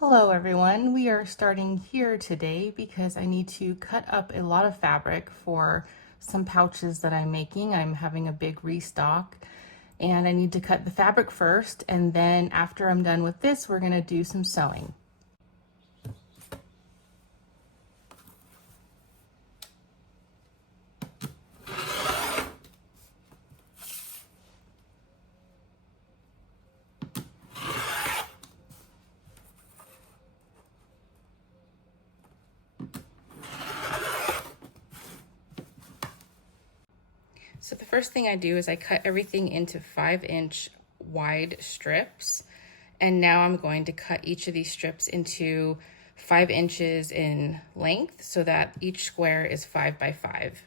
Hello everyone, we are starting here today because I need to cut up a lot of fabric for some pouches that I'm making. I'm having a big restock and I need to cut the fabric first, and then after I'm done with this, we're going to do some sewing. So the first thing I do is I cut everything into 5-inch wide strips. And now I'm going to cut each of these strips into 5 inches in length so that each square is 5 by 5.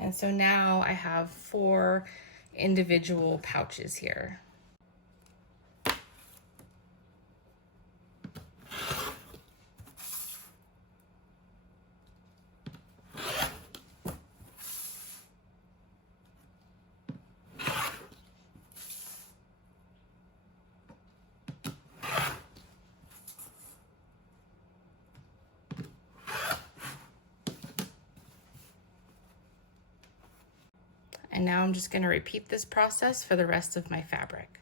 And so now I have 4 individual pouches here. And now I'm just going to repeat this process for the rest of my fabric.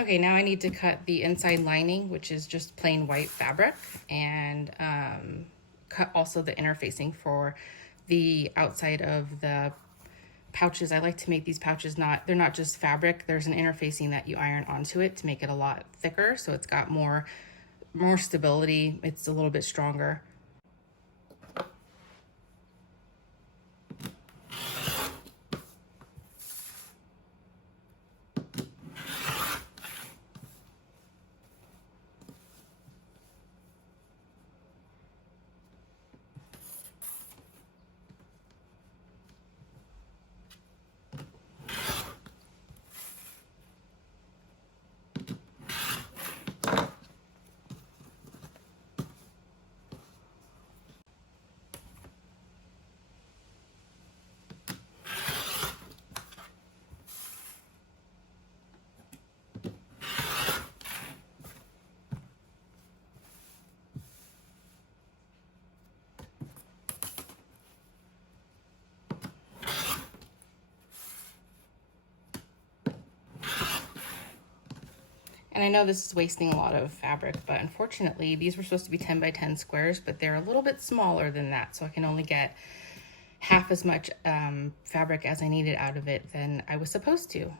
Okay, now I need to cut the inside lining, which is just plain white fabric, and cut also the interfacing for the outside of the pouches. I like to make these pouches they're not just fabric, there's an interfacing that you iron onto it to make it a lot thicker, so it's got more stability, it's a little bit stronger. And I know this is wasting a lot of fabric, but unfortunately these were supposed to be 10 by 10 squares, but they're a little bit smaller than that, so I can only get half as much fabric as I needed out of it than I was supposed to.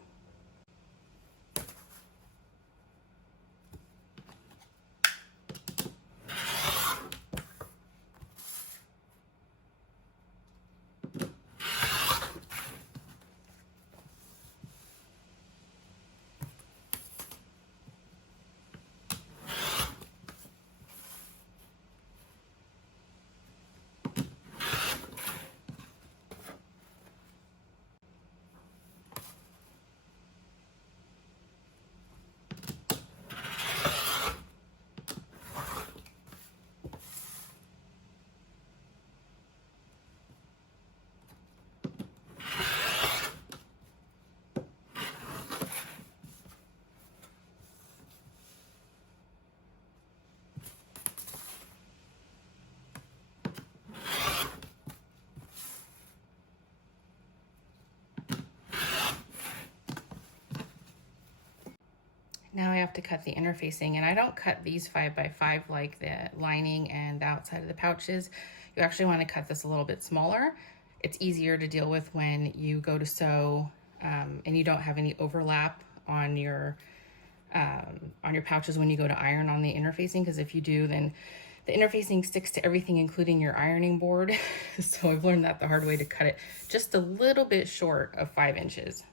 Now I have to cut the interfacing, and I don't cut these 5 by 5 like the lining and the outside of the pouches. You actually want to cut this a little bit smaller. It's easier to deal with when you go to sew and you don't have any overlap on your pouches when you go to iron on the interfacing, because if you do, then the interfacing sticks to everything, including your ironing board. So I've learned that the hard way, to cut it just a little bit short of 5 inches.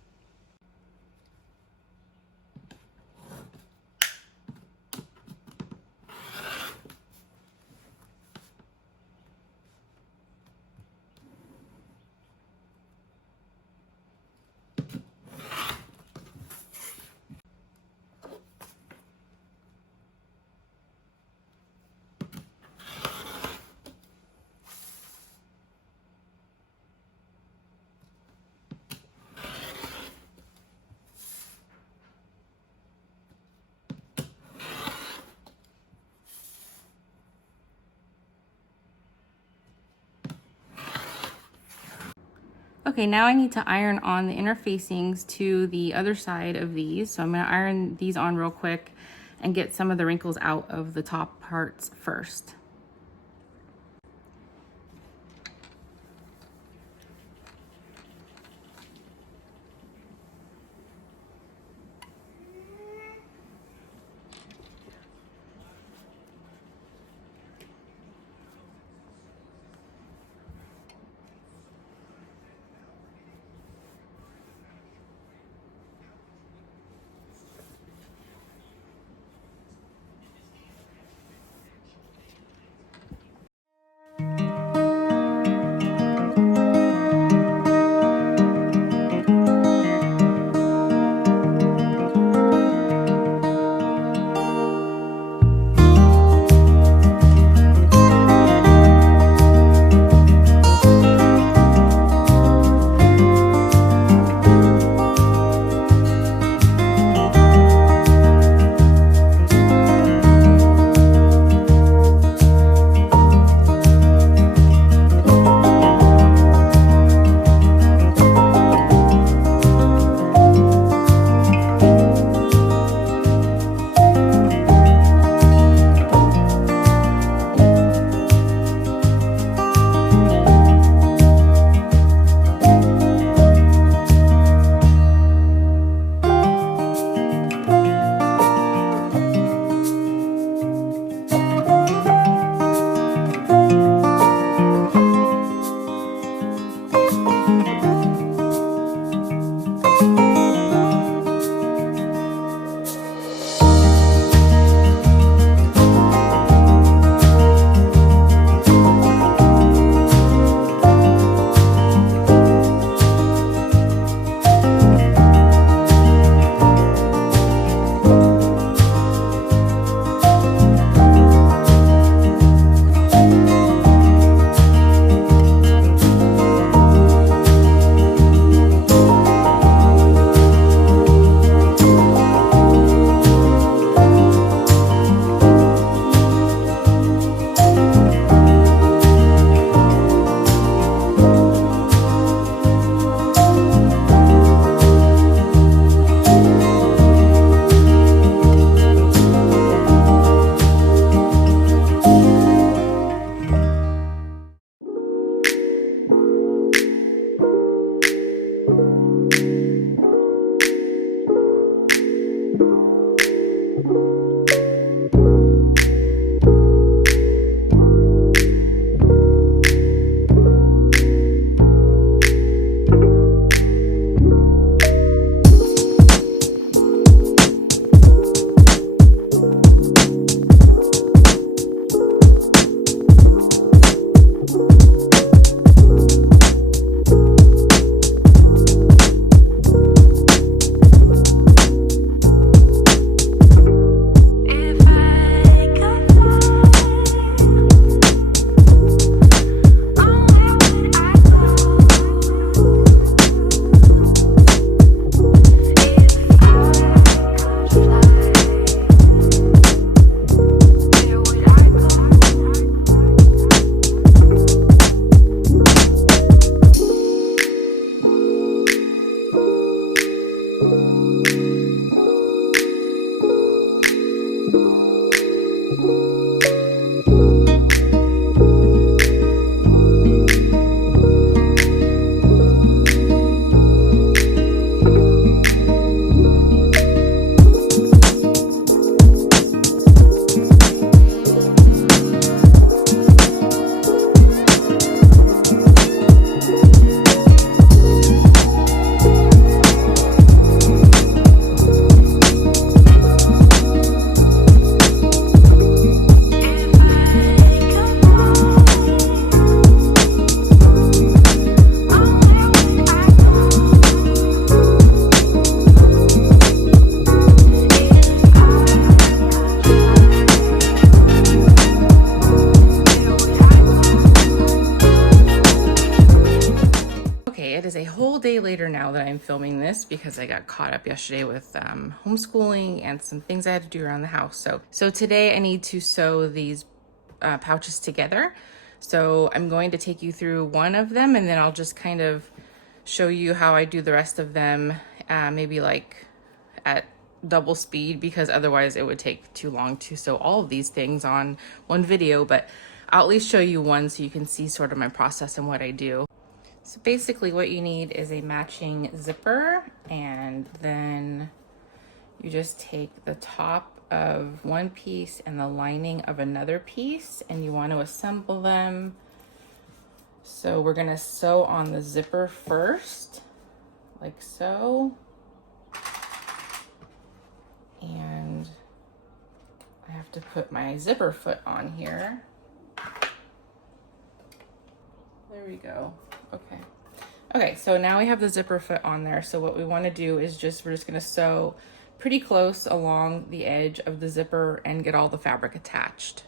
Okay, now I need to iron on the interfacings to the other side of these. So I'm going to iron these on real quick and get some of the wrinkles out of the top parts first. full day later now that I'm filming this because I got caught up yesterday with homeschooling and some things I had to do around the house. So today I need to sew these pouches together. So I'm going to take you through one of them, and then I'll just kind of show you how I do the rest of them, maybe like at double speed, because otherwise it would take too long to sew all of these things on one video, but I'll at least show you one so you can see sort of my process and what I do. So basically what you need is a matching zipper, and then you just take the top of one piece and the lining of another piece, and you want to assemble them. So we're going to sew on the zipper first, like so. And I have to put my zipper foot on here. There we go. Okay. Okay, so now we have the zipper foot on there. So what we want to do is we're just going to sew pretty close along the edge of the zipper and get all the fabric attached.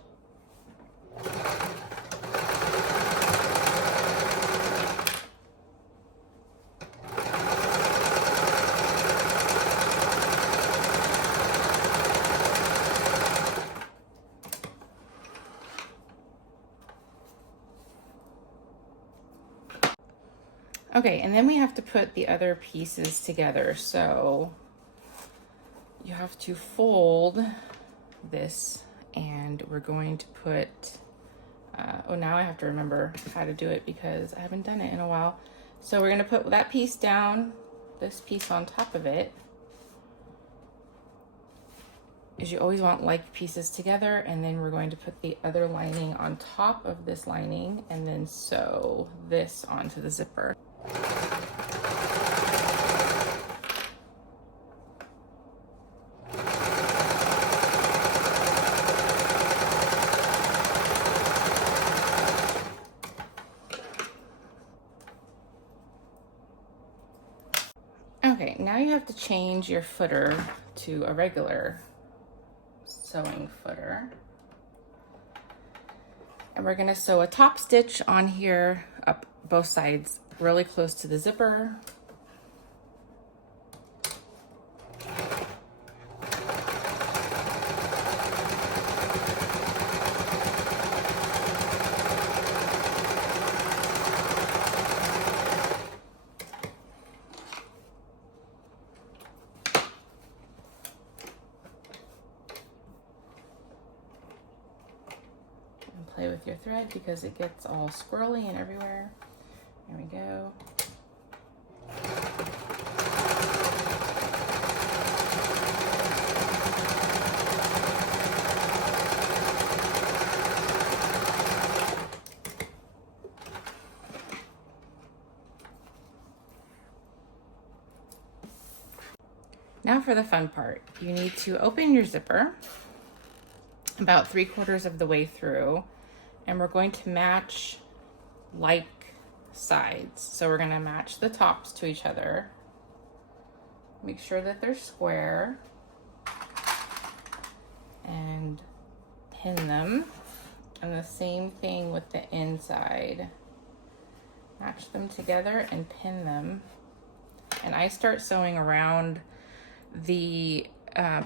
Okay, and then we have to put the other pieces together. So you have to fold this, and we're going to put, oh, now I have to remember how to do it because I haven't done it in a while. So we're gonna put that piece down, this piece on top of it, is you always want like pieces together, and then we're going to put the other lining on top of this lining and then sew this onto the zipper. Okay, now you have to change your footer to a regular sewing footer. And we're gonna sew a top stitch on here, up both sides, really close to the zipper. Play with your thread because it gets all squirrely and everywhere. There we go. Now for the fun part. You need to open your zipper about 3/4 of the way through, and we're going to match like sides. So we're going to match the tops to each other. Make sure that they're square and pin them. And the same thing with the inside. Match them together and pin them. And I start sewing around the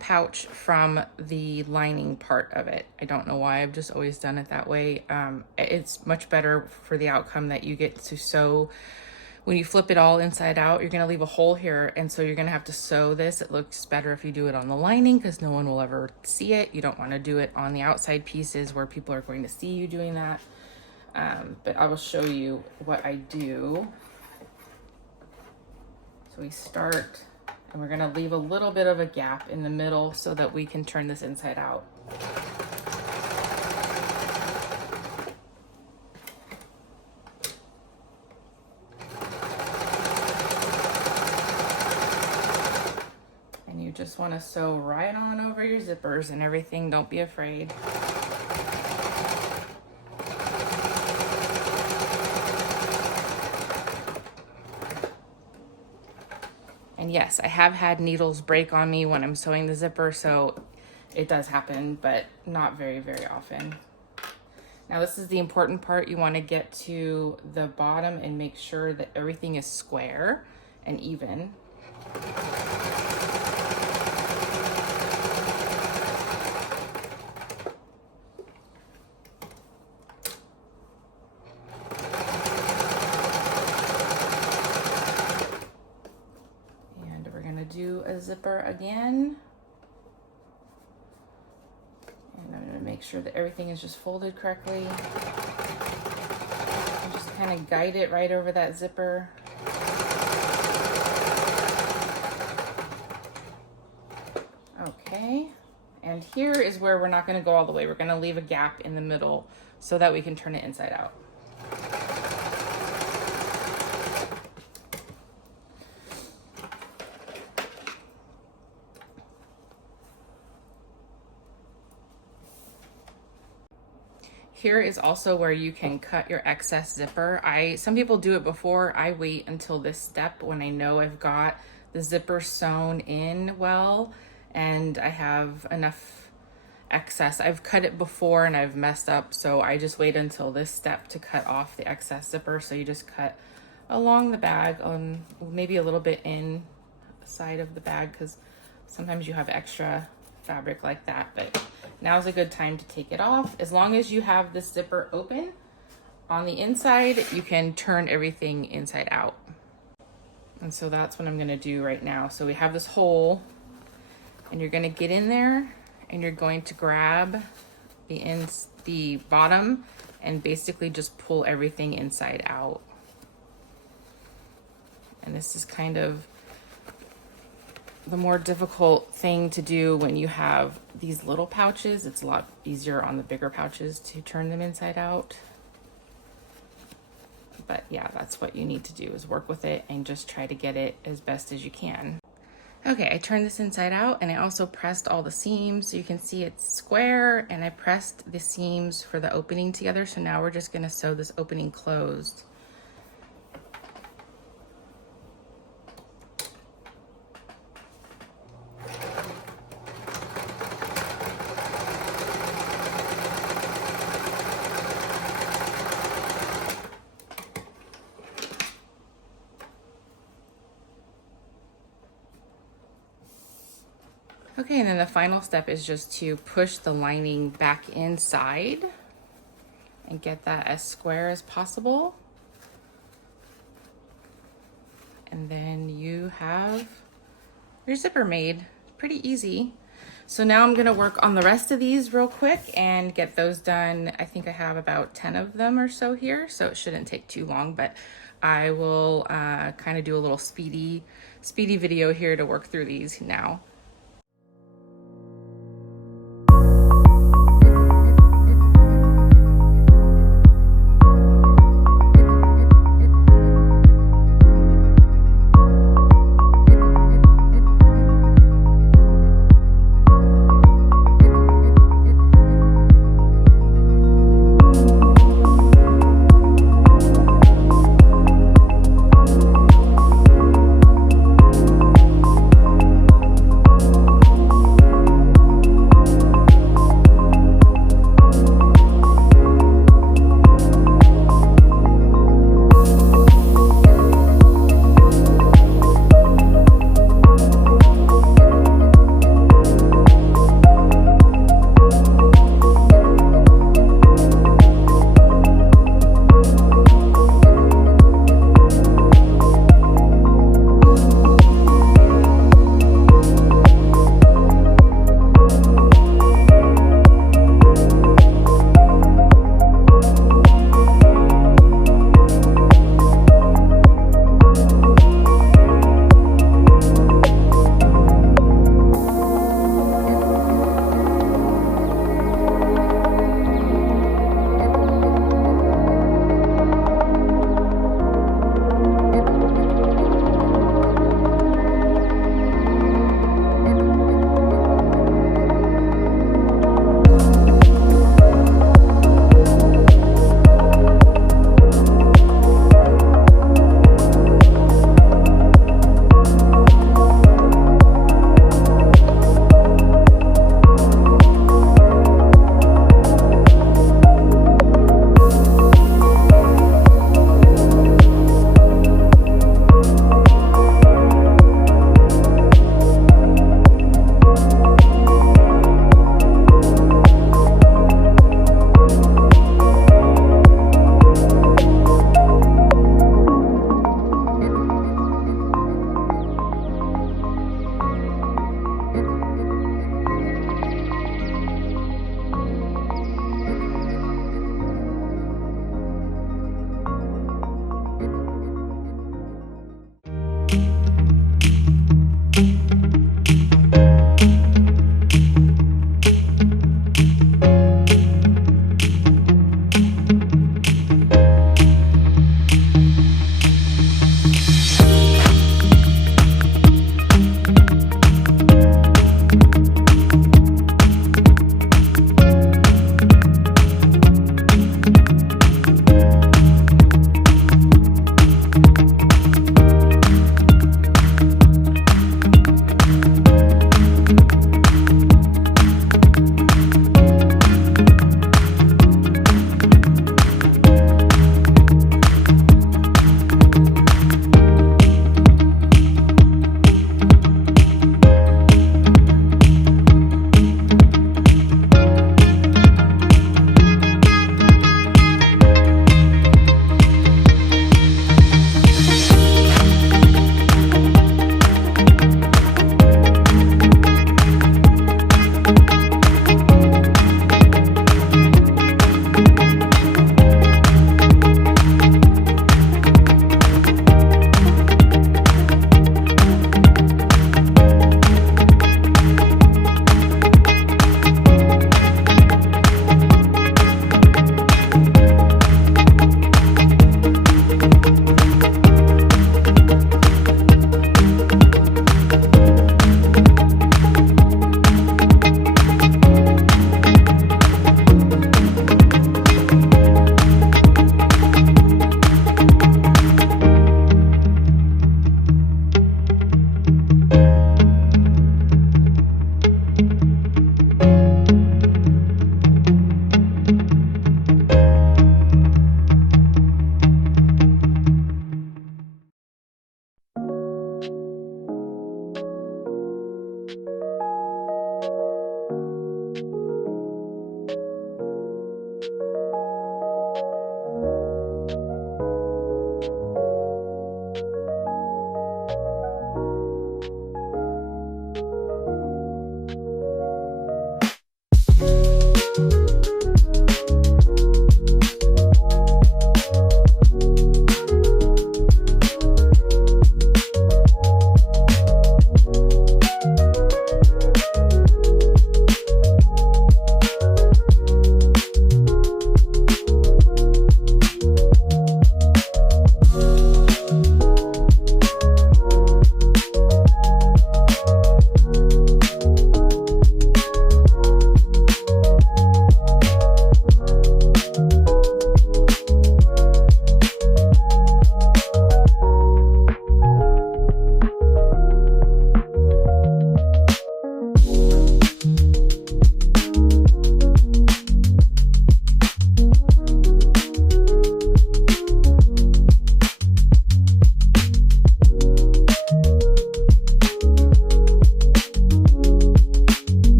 pouch from the lining part of it. I don't know why, I've just always done it that way. It's much better for the outcome that you get to sew. When you flip it all inside out, you're gonna leave a hole here, and so you're gonna have to sew this. It looks better if you do it on the lining because no one will ever see it. You don't want to do it on the outside pieces where people are going to see you doing that. But I will show you what I do. So we start, and we're gonna leave a little bit of a gap in the middle so that we can turn this inside out. And you just wanna sew right on over your zippers and everything, don't be afraid. And yes, I have had needles break on me when I'm sewing the zipper, so it does happen, but not very, very often. Now this is the important part. You want to get to the bottom and make sure that everything is square. and even. And we're gonna do a zipper again. And I'm gonna make sure that everything is just folded correctly. And just kind of guide it right over that zipper. Okay, and here is where we're not gonna go all the way. We're gonna leave a gap in the middle so that we can turn it inside out. Here is also where you can cut your excess zipper. Some people do it before. I wait until this step when I know I've got the zipper sewn in well and I have enough excess. I've cut it before and I've messed up, so I just wait until this step to cut off the excess zipper. So you just cut along the bag, on maybe a little bit in the side of the bag, because sometimes you have extra fabric like that, but now's a good time to take it off. As long as you have this zipper open on the inside, you can turn everything inside out. And so that's what I'm gonna do right now. So we have this hole, and you're gonna get in there and you're going to grab the bottom and basically just pull everything inside out. And this is kind of the more difficult thing to do when you have these little pouches. It's a lot easier on the bigger pouches to turn them inside out. But yeah, that's what you need to do, is work with it and just try to get it as best as you can. Okay, I turned this inside out, and I also pressed all the seams so you can see it's square, and I pressed the seams for the opening together. So now we're just gonna sew this opening closed. Okay, and then the final step is just to push the lining back inside and get that as square as possible. And then you have your zipper made. Pretty easy. So now I'm gonna work on the rest of these real quick and get those done. I think I have about 10 of them or so here, so it shouldn't take too long, but I will kind of do a little speedy video here to work through these now.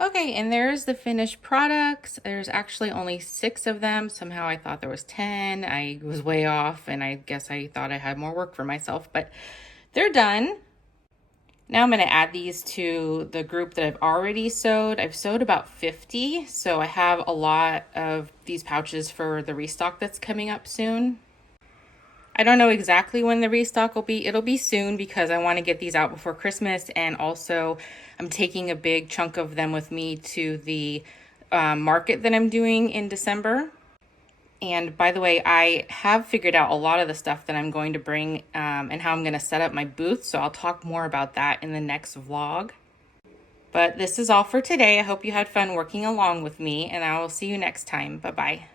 Okay, and there's the finished products. There's actually only 6 of them. Somehow I thought there was 10. I was way off, and I guess I thought I had more work for myself, but they're done. Now I'm going to add these to the group that I've already sewed. I've sewed about 50, so I have a lot of these pouches for the restock that's coming up soon. I don't know exactly when the restock will be. It'll be soon because I want to get these out before Christmas, and also I'm taking a big chunk of them with me to the market that I'm doing in December. And by the way, I have figured out a lot of the stuff that I'm going to bring and how I'm going to set up my booth. So I'll talk more about that in the next vlog. But this is all for today. I hope you had fun working along with me, and I will see you next time. Bye-bye.